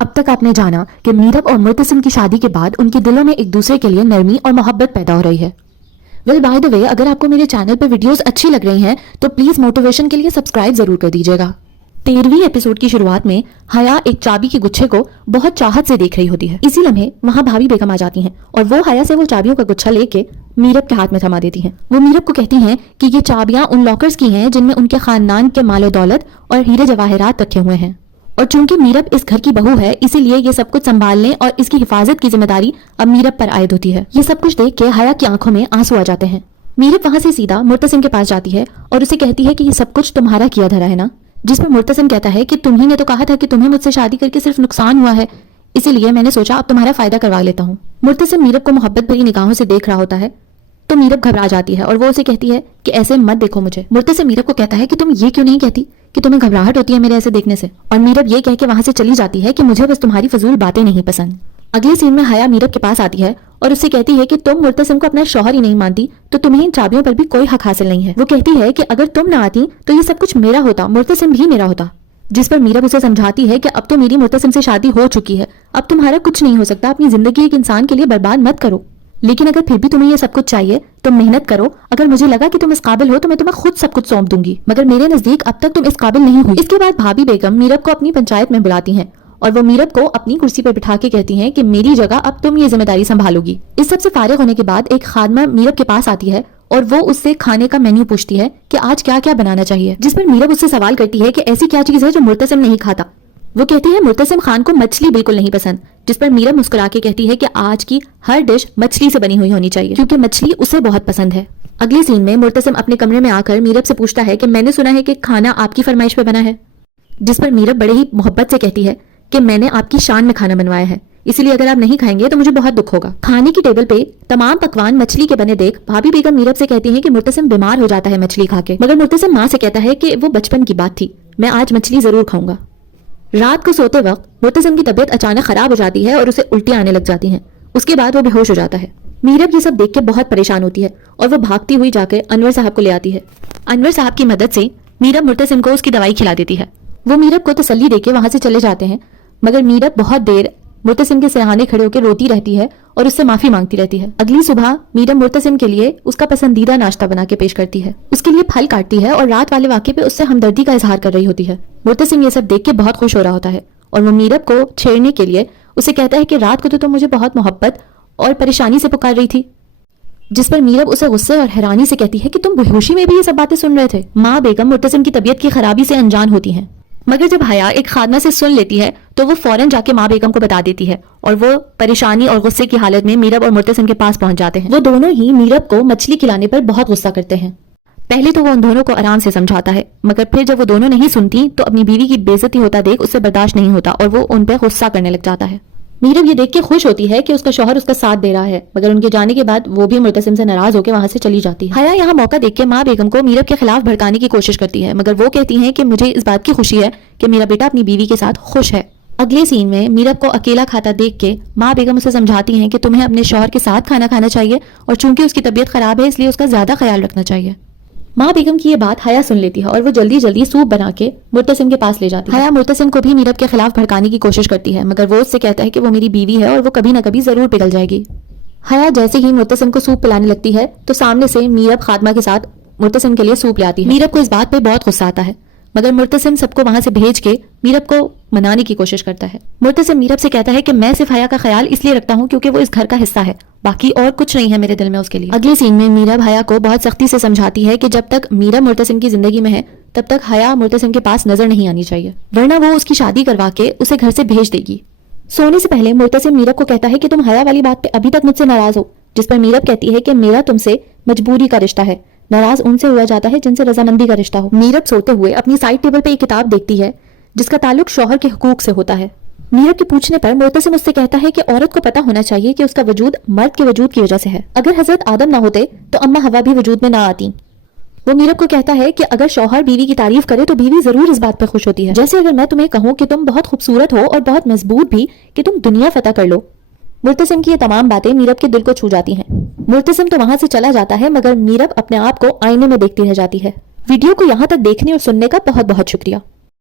اب تک آپ نے جانا کہ میرب اور مرتسم کی شادی کے بعد ان کے دلوں میں ایک دوسرے کے لیے نرمی اور محبت پیدا ہو رہی ہے. ویل بائی دا وے، اگر آپ کو میرے چینل پر ویڈیوز اچھی لگ رہی ہیں تو پلیز موٹیویشن کے لیے سبسکرائب ضرور کر دیجیے گا. 13ویں ایپیسوڈ کی شروعات میں حیا ایک چابی کے گچھے کو بہت چاہت سے دیکھ رہی ہوتی ہے. اسی لمحے وہاں بھابھی بیگم آ جاتی ہیں اور وہ حیا سے وہ چابیوں کا گچھا لے کے میرب کے ہاتھ میں تھما دیتی ہیں. وہ میرب کو کہتی ہیں کہ یہ چابیاں ان لاکرز کی ہیں جن میں ان کے خاندان کے مال و دولت اور ہیرے جواہرات رکھے ہوئے ہیں، اور چونکہ میرب اس گھر کی بہو ہے اسی لیے یہ سب کچھ سنبھالنے اور اس کی حفاظت کی ذمہ داری اب میرب پر عائد ہوتی ہے. یہ سب کچھ دیکھ کے حیا کی آنکھوں میں آنسو آ جاتے ہیں. میرب وہاں سے سیدھا مرتسم کے پاس جاتی ہے اور اسے کہتی ہے کہ یہ سب کچھ تمہارا کیا دھرا ہے نا، جس پر مرتسم کہتا ہے کہ تم ہی نے تو کہا تھا کہ تمہیں مجھ سے شادی کر کے صرف نقصان ہوا ہے، اسی لیے میں نے سوچا اب تمہارا فائدہ کروا لیتا ہوں. مرتسم میرب کو محبت بھری نگاہوں سے دیکھ رہا ہوتا ہے تو میرب گھبرا جاتی ہے اور وہ اسے کہتی ہے کہ ایسے مت دیکھو مجھے. مرتسم میرب کو کہتا ہے کہ تم یہ کیوں نہیں کہتی کہ تمہیں گھبراہٹ ہوتی ہے میرے ایسے دیکھنے سے، اور میرب یہ کہہ کے وہاں سے چلی جاتی ہے کہ مجھے بس تمہاری فضول باتیں نہیں پسند. اگلے سین میں حیا میرب کے پاس آتی ہے اور اس سے کہتی ہے کہ تم مرتسم کو اپنا شوہر ہی نہیں مانتی تو تمہیں ان چابیوں پر بھی کوئی حق حاصل نہیں ہے. وہ کہتی ہے کہ اگر تم نہ آتی تو یہ سب کچھ میرا ہوتا، مرتسم بھی میرا ہوتا. جس پر میرب اسے سمجھاتی ہے کہ اب تو میری مرتسم سے شادی ہو چکی ہے، اب تمہارا کچھ نہیں ہو سکتا، اپنی زندگی ایک انسان کے لیے برباد مت کرو. لیکن اگر پھر بھی تمہیں یہ سب کچھ چاہیے تو محنت کرو، اگر مجھے لگا کہ تم اس قابل ہو تو میں تمہیں خود سب کچھ سونپ دوں گی، مگر میرے نزدیک اب تک تم اس قابل نہیں ہوئی. اس کے بعد بھابھی بیگم میرب کو اپنی پنچایت میں بلاتی ہیں اور وہ میرب کو اپنی کرسی پر بٹھا کے کہتی ہیں کہ میری جگہ اب تم یہ ذمہ داری سنبھالو گی. اس سب سے فارغ ہونے کے بعد ایک خادمہ میرب کے پاس آتی ہے اور وہ اس سے کھانے کا مینیو پوچھتی ہے کہ آج کیا کیا بنانا چاہیے، جس پر میرب اس سے سوال کرتی ہے کہ ایسی کیا چیز ہے جو مرتسم نہیں کھاتا. وہ کہتی ہے مرتسم خان کو مچھلی بالکل نہیں پسند، جس پر میرب مسکرا کے کہتی ہے کہ آج کی ہر ڈش مچھلی سے بنی ہوئی ہونی چاہیے کیونکہ مچھلی اسے بہت پسند ہے. اگلے سین میں مرتسم اپنے کمرے میں آ کر میرب سے پوچھتا ہے کہ میں نے سنا ہے کہ کھانا آپ کی فرمائش پہ بنا ہے، جس پر میرب بڑے ہی محبت سے کہتی ہے کہ میں نے آپ کی شان میں کھانا بنوایا ہے، اسی لیے اگر آپ نہیں کھائیں گے تو مجھے بہت دکھ ہوگا. کھانے کی ٹیبل پہ تمام پکوان مچھلی کے بنے دیکھ بھابھی بیگم میرب سے کہتی ہیں کہ مرتسم بیمار ہو جاتا ہے مچھلی کھا کے، مگر مرتسم ماں سے کہتا ہے کہ وہ بچپن کی بات تھی، میں آج مچھلی ضرور کھاؤں گا. رات کو سوتے وقت مرتسم کی طبیعت اچانک خراب ہو جاتی ہے اور اسے الٹیاں آنے لگ جاتی ہیں. اس کے بعد وہ بے ہوش ہو جاتا ہے. میرب یہ سب دیکھ کے بہت پریشان ہوتی ہے اور وہ بھاگتی ہوئی جا کے انور صاحب کو لے آتی ہے. انور صاحب کی مدد سے میرب مرتسم کو اس کی دوائی کھلا دیتی ہے. وہ میرب کو تسلی دے کے وہاں سے چلے جاتے ہیں، مگر میرب بہت دیر مرتسم کے سرہانے کھڑے ہو کے روتی رہتی ہے اور اس سے معافی مانگتی رہتی ہے. اگلی صبح میرب مرتسم کے لیے اس کا پسندیدہ ناشتہ بنا کے پیش کرتی ہے، اس کے لیے پھل کاٹتی ہے اور رات والے واقعے پہ اس سے ہمدردی کا اظہار کر رہی ہوتی ہے. مرتسم یہ سب دیکھ کے بہت خوش ہو رہا ہوتا ہے اور وہ میرب کو چھیڑنے کے لیے اسے کہتا ہے کہ رات کو تو تم مجھے بہت محبت اور پریشانی سے پکار رہی تھی، جس پر میرب اسے غصے اور حیرانی سے کہتی ہے کہ تم بے ہوشی میں بھی یہ سب باتیں سن رہے تھے. ماں بیگم مرتسم کی طبیعت کی خرابی سے انجان ہوتی ہیں، مگر جب حیا ایک خادمہ سے سن لیتی ہے تو وہ فوراً جا کے ماں بیگم کو بتا دیتی ہے اور وہ پریشانی اور غصے کی حالت میں میرب اور مرتسم کے پاس پہنچ جاتے ہیں. وہ دونوں ہی میرب کو مچھلی کھلانے پر بہت غصہ کرتے ہیں. پہلے تو وہ ان دونوں کو آرام سے سمجھاتا ہے، مگر پھر جب وہ دونوں نہیں سنتی تو اپنی بیوی کی بے عزتی ہوتا دیکھ اسے برداشت نہیں ہوتا اور وہ ان پہ غصہ کرنے لگ جاتا ہے. میرب یہ دیکھ کے خوش ہوتی ہے کہ اس کا شوہر اس کا ساتھ دے رہا ہے، مگر ان کے جانے کے بعد وہ بھی مرتسم سے ناراض ہو کے وہاں سے چلی جاتی ہے. حیا یہاں موقع دیکھ کے ماں بیگم کو میرب کے خلاف بھڑکانے کی کوشش کرتی ہے، مگر وہ کہتی ہیں کہ مجھے اس بات کی خوشی ہے کہ میرا بیٹا اپنی بیوی کے ساتھ خوش ہے. اگلے سین میں میرب کو اکیلا کھاتا دیکھ کے ماں بیگم اسے سمجھاتی ہیں کہ تمہیں اپنے شوہر کے ساتھ کھانا کھانا چاہیے اور چونکہ اس کی طبیعت خراب ہے اس لیے اس کا زیادہ خیال رکھنا چاہیے. ماں بیگم کی یہ بات حیا سن لیتی ہے اور وہ جلدی جلدی سوپ بنا کے مرتسم کے پاس لے جاتی ہے. حیا مرتسم کو بھی میرب کے خلاف بھڑکانے کی کوشش کرتی ہے، مگر وہ اس سے کہتا ہے کہ وہ میری بیوی ہے اور وہ کبھی نہ کبھی ضرور پگھل جائے گی. حیا جیسے ہی مرتسم کو سوپ پلانے لگتی ہے تو سامنے سے میرب خادمہ کے ساتھ مرتسم کے لیے سوپ لاتی ہے. میرب کو اس بات پہ بہت غصہ آتا ہے، مگر مرتسم سب کو وہاں سے بھیج کے میرب کو منانے کی کوشش کرتا ہے. مرتسم میرب سے کہتا ہے کہ میں صرف حیا کا خیال اس لیے رکھتا ہوں کیونکہ وہ اس گھر کا حصہ ہے، باقی اور کچھ نہیں ہے میرے دل میں اس کے لیے. اگلے سین میں میرب حیا کو بہت سختی سے سمجھاتی ہے کہ جب تک میرب مرتسم کی زندگی میں ہے تب تک حیا مرتسم کے پاس نظر نہیں آنی چاہیے، ورنہ وہ اس کی شادی کروا کے اسے گھر سے بھیج دے گی. سونے سے پہلے مرتسم میرب کو کہتا ہے کہ تم حیا والی بات پہ ابھی تک مجھ سے ناراض ہو، جس پر میرب کہتی ہے کہ میرا تم سے مجبوری کا رشتہ ہے، ناراض ان سے ہوا جاتا ہے جن سے رضامندی کا رشتہ ہو. میرب سوتے ہوئے اپنی سائڈ ٹیبل پہ ایک کتاب دیکھتی ہے جس کا تعلق شوہر کے حقوق سے ہوتا ہے. میرب کے پوچھنے پر مرتسم اس سے کہتا ہے کہ عورت کو پتہ ہونا چاہیے کہ اس کا وجود مرد کے وجود کی وجہ سے ہے، اگر حضرت آدم نہ ہوتے تو اماں حوا بھی وجود میں نہ آتی. وہ میرب کو کہتا ہے کہ اگر شوہر بیوی کی تعریف کرے تو بیوی ضرور اس بات پہ خوش ہوتی ہے، جیسے اگر میں تمہیں کہوں کہ تم بہت خوبصورت ہو اور بہت مضبوط بھی کہ تم دنیا فتح کر لو. مرتسم کی یہ تمام باتیں میرب کے دل کو چھو جاتی ہیں. مرتسم تو وہاں سے چلا جاتا ہے مگر میرب اپنے آپ کو آئینے میں دیکھتی رہ جاتی ہے. ویڈیو کو یہاں تک دیکھنے اور سننے کا بہت بہت شکریہ.